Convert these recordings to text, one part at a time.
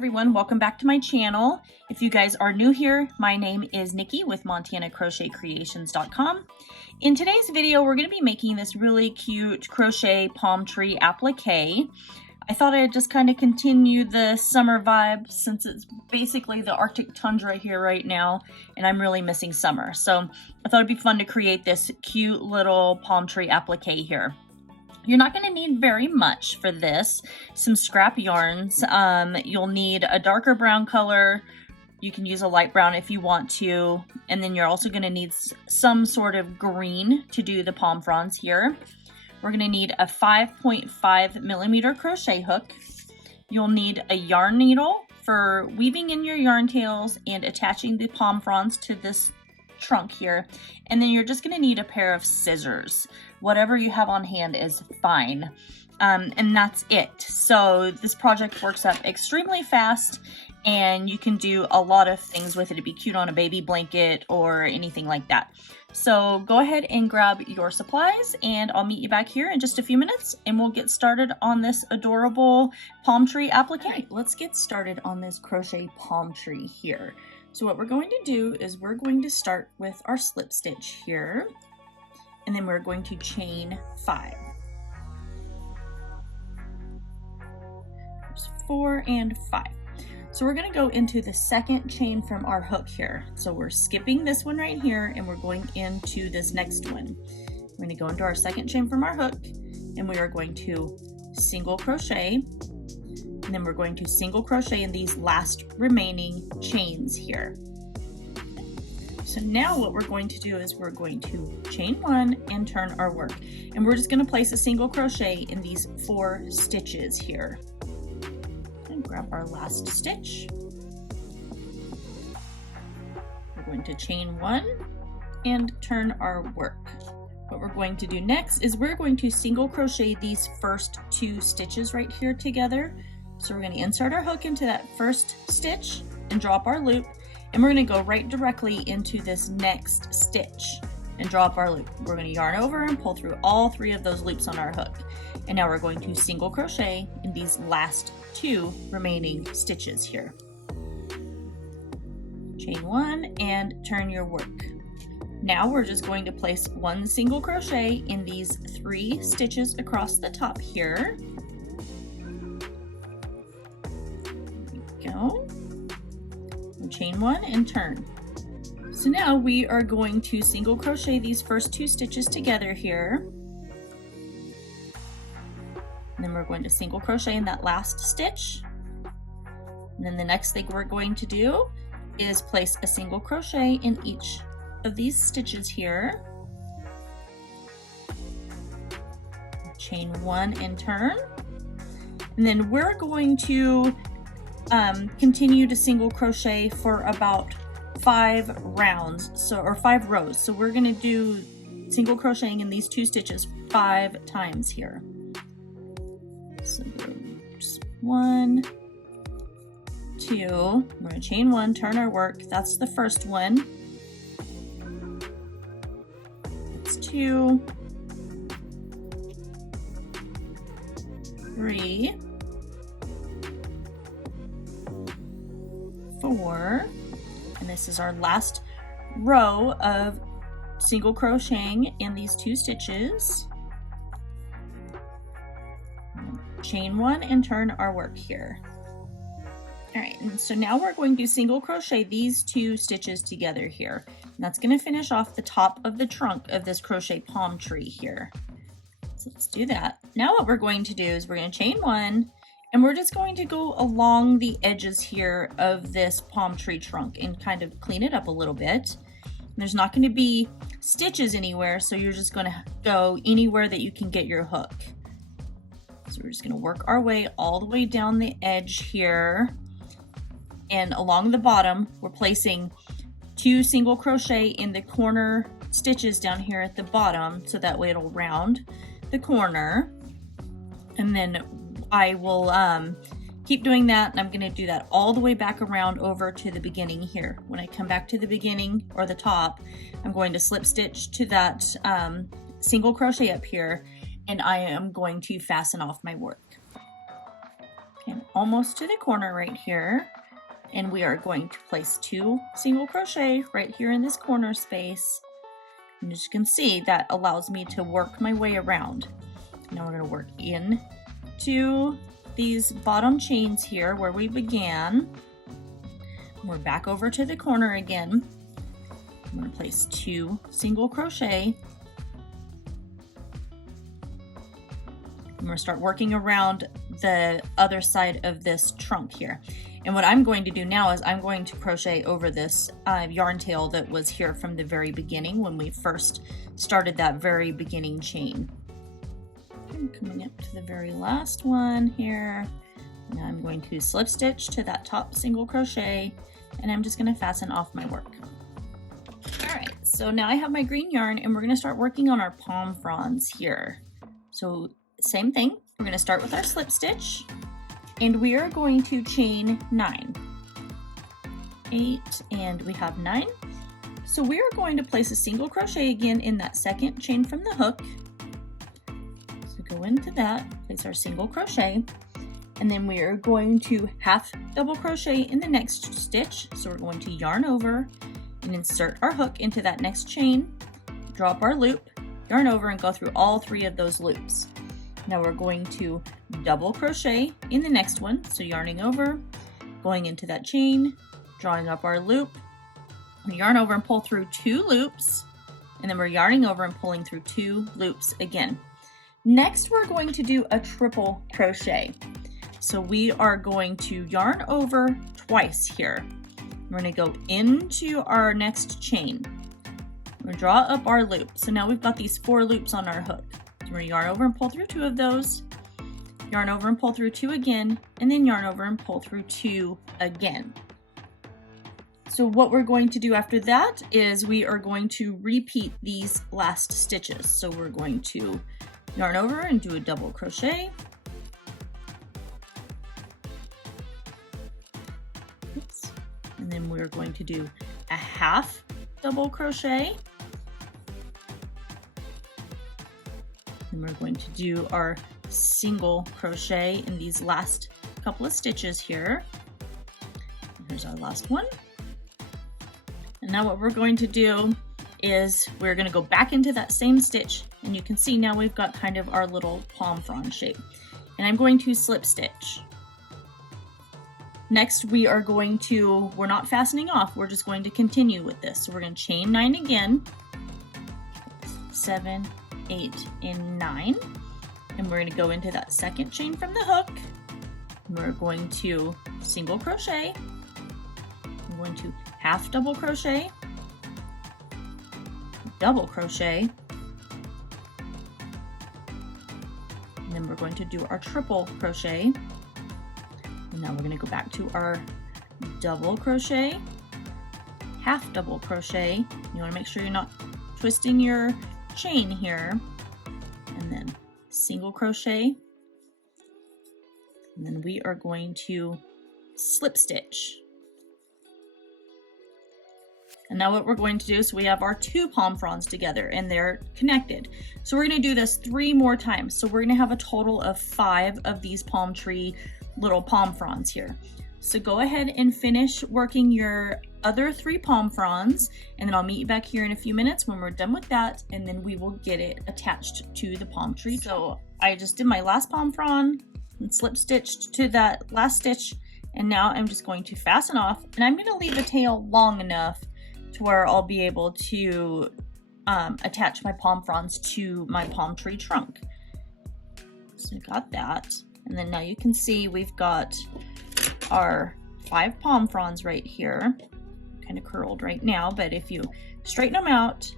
everyone, welcome back to my channel. If you guys are new here, my name is Nikki with MontanaCrochetCreations.com. In today's video, we're going to be making this really cute crochet palm tree applique. I thought I'd just kind of continue the summer vibe since it's basically the Arctic tundra here right now and I'm really missing summer. So I thought it'd be fun to create this cute little palm tree applique here. You're not going to need very much for this. Some scrap yarns. You'll need a darker brown color. You can use a light brown if you want to. And then you're also going to need some sort of green to do the palm fronds here. We're going to need a 5.5 millimeter crochet hook. You'll need a yarn needle for weaving in your yarn tails and attaching the palm fronds to this trunk here. And then you're just going to need a pair of scissors. Whatever you have on hand is fine. And that's it. So this project works up extremely fast and you can do a lot of things with it. It'd be cute on a baby blanket or anything like that. So go ahead and grab your supplies and I'll meet you back here in just a few minutes and we'll get started on this adorable palm tree applique. All right, let's get started on this crochet palm tree here. So what we're going to do is we're going to start with our slip stitch here. And then we're going to chain 5. There's 4 and 5. So we're going to go into the second chain from our hook here. So we're skipping this one right here and we're going into this next one. We're going to go into our second chain from our hook and we are going to single crochet. And then we're going to single crochet in these last remaining chains here. So now what we're going to do is we're going to chain 1 and turn our work. And we're just going to place a single crochet in these 4 stitches here. And grab our last stitch. We're going to chain 1 and turn our work. What we're going to do next is we're going to single crochet these first 2 stitches right here together. So we're going to insert our hook into that first stitch and drop our loop. And we're going to go right directly into this next stitch and drop our loop. We're going to yarn over and pull through all 3 of those loops on our hook. And now we're going to single crochet in these last 2 remaining stitches here. Chain 1 and turn your work. Now we're just going to place 1 single crochet in these 3 stitches across the top here. There we go. Chain 1 and turn. So now we are going to single crochet these first 2 stitches together here. And then we're going to single crochet in that last stitch. And then the next thing we're going to do is place a single crochet in each of these stitches here. Chain 1 and turn. And then we're going to continue to single crochet for about 5 rounds, or 5 rows. So we're going to do single crocheting in these 2 stitches 5 times here. So there's 1, 2, we're going to chain 1, turn our work. That's the first one. That's 2, 3, 4, and this is our last row of single crocheting in these 2 stitches. Chain 1 and turn our work here. All right, and so now we're going to single crochet these 2 stitches together here. And that's going to finish off the top of the trunk of this crochet palm tree here. So let's do that. Now what we're going to do is we're going to chain 1 and we're just going to go along the edges here of this palm tree trunk and kind of clean it up a little bit. And there's not going to be stitches anywhere, so you're just going to go anywhere that you can get your hook. So we're just going to work our way all the way down the edge here. And along the bottom, we're placing 2 single crochet in the corner stitches down here at the bottom, so that way it'll round the corner. And then I will keep doing that, and I'm going to do that all the way back around over to the beginning here. When I come back to the beginning or the top, I'm going to slip stitch to that single crochet up here, and I am going to fasten off my work. Okay, I'm almost to the corner right here, and we are going to place 2 single crochet right here in this corner space. And as you can see, that allows me to work my way around. Now we're going to work in to these bottom chains here where we began. We're back over to the corner again. I'm going to place 2 single crochet. I'm going to start working around the other side of this trunk here. And what I'm going to do now is I'm going to crochet over this yarn tail that was here from the very beginning when we first started that very beginning chain. I'm coming up to the very last one here. Now I'm going to slip stitch to that top single crochet, and I'm just going to fasten off my work. Alright, so now I have my green yarn, and we're going to start working on our palm fronds here. So same thing, we're going to start with our slip stitch, and we are going to chain 9. 8, and we have 9. So we are going to place a single crochet again in that second chain from the hook. So go into that, place our single crochet, and then we are going to half double crochet in the next stitch. So we're going to yarn over and insert our hook into that next chain, drop our loop, yarn over, and go through all 3 of those loops. Now we're going to double crochet in the next one, so yarning over, going into that chain, drawing up our loop, we yarn over and pull through 2 loops, and then we're yarning over and pulling through 2 loops again. Next, we're going to do a triple crochet. So we are going to yarn over twice here. We're going to go into our next chain. We're going to draw up our loop. So now we've got these 4 loops on our hook. We're going to yarn over and pull through 2 of those, yarn over and pull through 2 again, and then yarn over and pull through 2 again. So what we're going to do after that is we are going to repeat these last stitches. So we're going to yarn over and do a double crochet. Oops. And then we're going to do a half double crochet. And we're going to do our single crochet in these last couple of stitches here. Here's our last one. And now what we're going to do is we're going to go back into that same stitch, and you can see now we've got kind of our little palm frond shape. And I'm going to slip stitch. Next we're not fastening off, we're just going to continue with this. So we're going to chain 9 again, 7, 8, and 9, and we're going to go into that second chain from the hook. We're going to single crochet, we're going to half double crochet, double crochet, and then we're going to do our triple crochet. And now we're going to go back to our double crochet, half double crochet. You want to make sure you're not twisting your chain here, and then single crochet, and then we are going to slip stitch. And now what we're going to do, so we have our 2 palm fronds together and they're connected. So we're going to do this 3 more times. So we're going to have a total of 5 of these palm tree little palm fronds here. So go ahead and finish working your other 3 palm fronds, and then I'll meet you back here in a few minutes when we're done with that, and then we will get it attached to the palm tree. So I just did my last palm frond and slip stitched to that last stitch, and now I'm just going to fasten off, and I'm going to leave the tail long enough to where I'll be able to attach my palm fronds to my palm tree trunk. So I got that, and then now you can see we've got our 5 palm fronds right here, kind of curled right now, but if you straighten them out,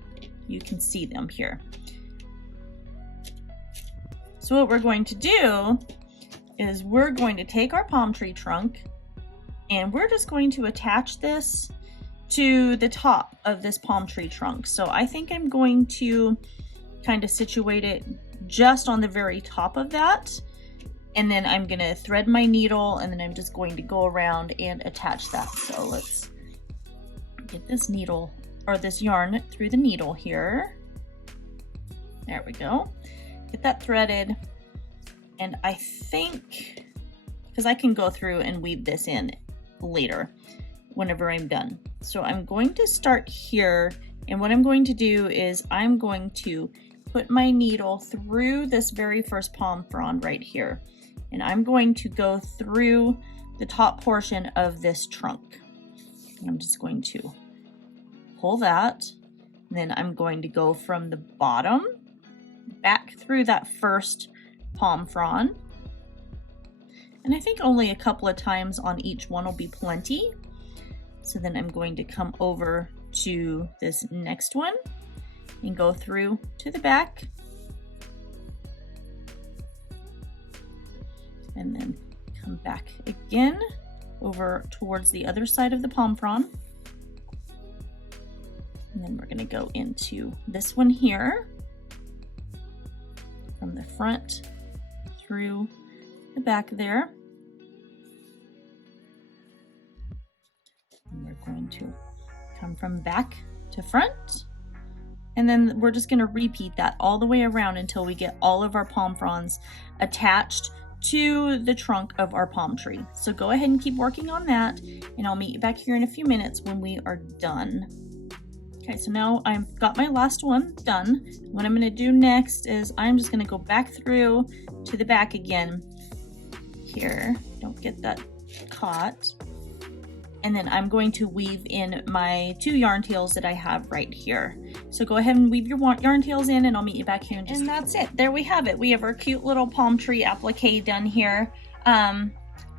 you can see them here. So what we're going to do is we're going to take our palm tree trunk, and we're just going to attach this to the top of this palm tree trunk. So I think I'm going to kind of situate it just on the very top of that, and then I'm going to thread my needle, and then I'm just going to go around and attach that. So let's get this needle, or this yarn, through the needle here. There we go. Get that threaded, and I think because I can go through and weave this in later whenever I'm done. So I'm going to start here, and what I'm going to do is I'm going to put my needle through this very first palm frond right here, and I'm going to go through the top portion of this trunk. And I'm just going to pull that, and then I'm going to go from the bottom back through that first palm frond, and I think only a couple of times on each one will be plenty. So then I'm going to come over to this next one and go through to the back, and then come back again over towards the other side of the palm frond. And then we're going to go into this one here, from the front through the back there. And we're going to come from back to front. And then we're just going to repeat that all the way around until we get all of our palm fronds attached to the trunk of our palm tree. So go ahead and keep working on that, and I'll meet you back here in a few minutes when we are done. Okay, so now I've got my last one done. What I'm going to do next is I'm just going to go back through to the back again here. Don't get that caught. And then I'm going to weave in my 2 yarn tails that I have right here. So go ahead and weave your yarn tails in, and I'll meet you back here in just a minute. And that's it. There we have it. We have our cute little palm tree applique done here.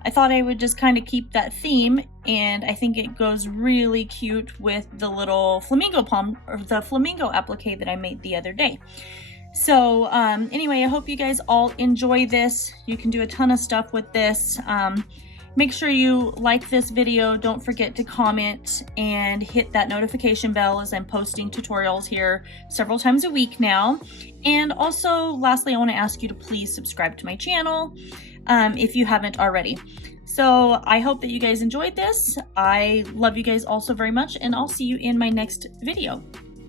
I thought I would just kind of keep that theme, and I think it goes really cute with the little flamingo palm, or the flamingo applique that I made the other day. So anyway, I hope you guys all enjoy this. You can do a ton of stuff with this. Make sure you like this video. Don't forget to comment and hit that notification bell, as I'm posting tutorials here several times a week now. And also, lastly, I want to ask you to please subscribe to my channel if you haven't already. So I hope that you guys enjoyed this. I love you guys all so very much, and I'll see you in my next video.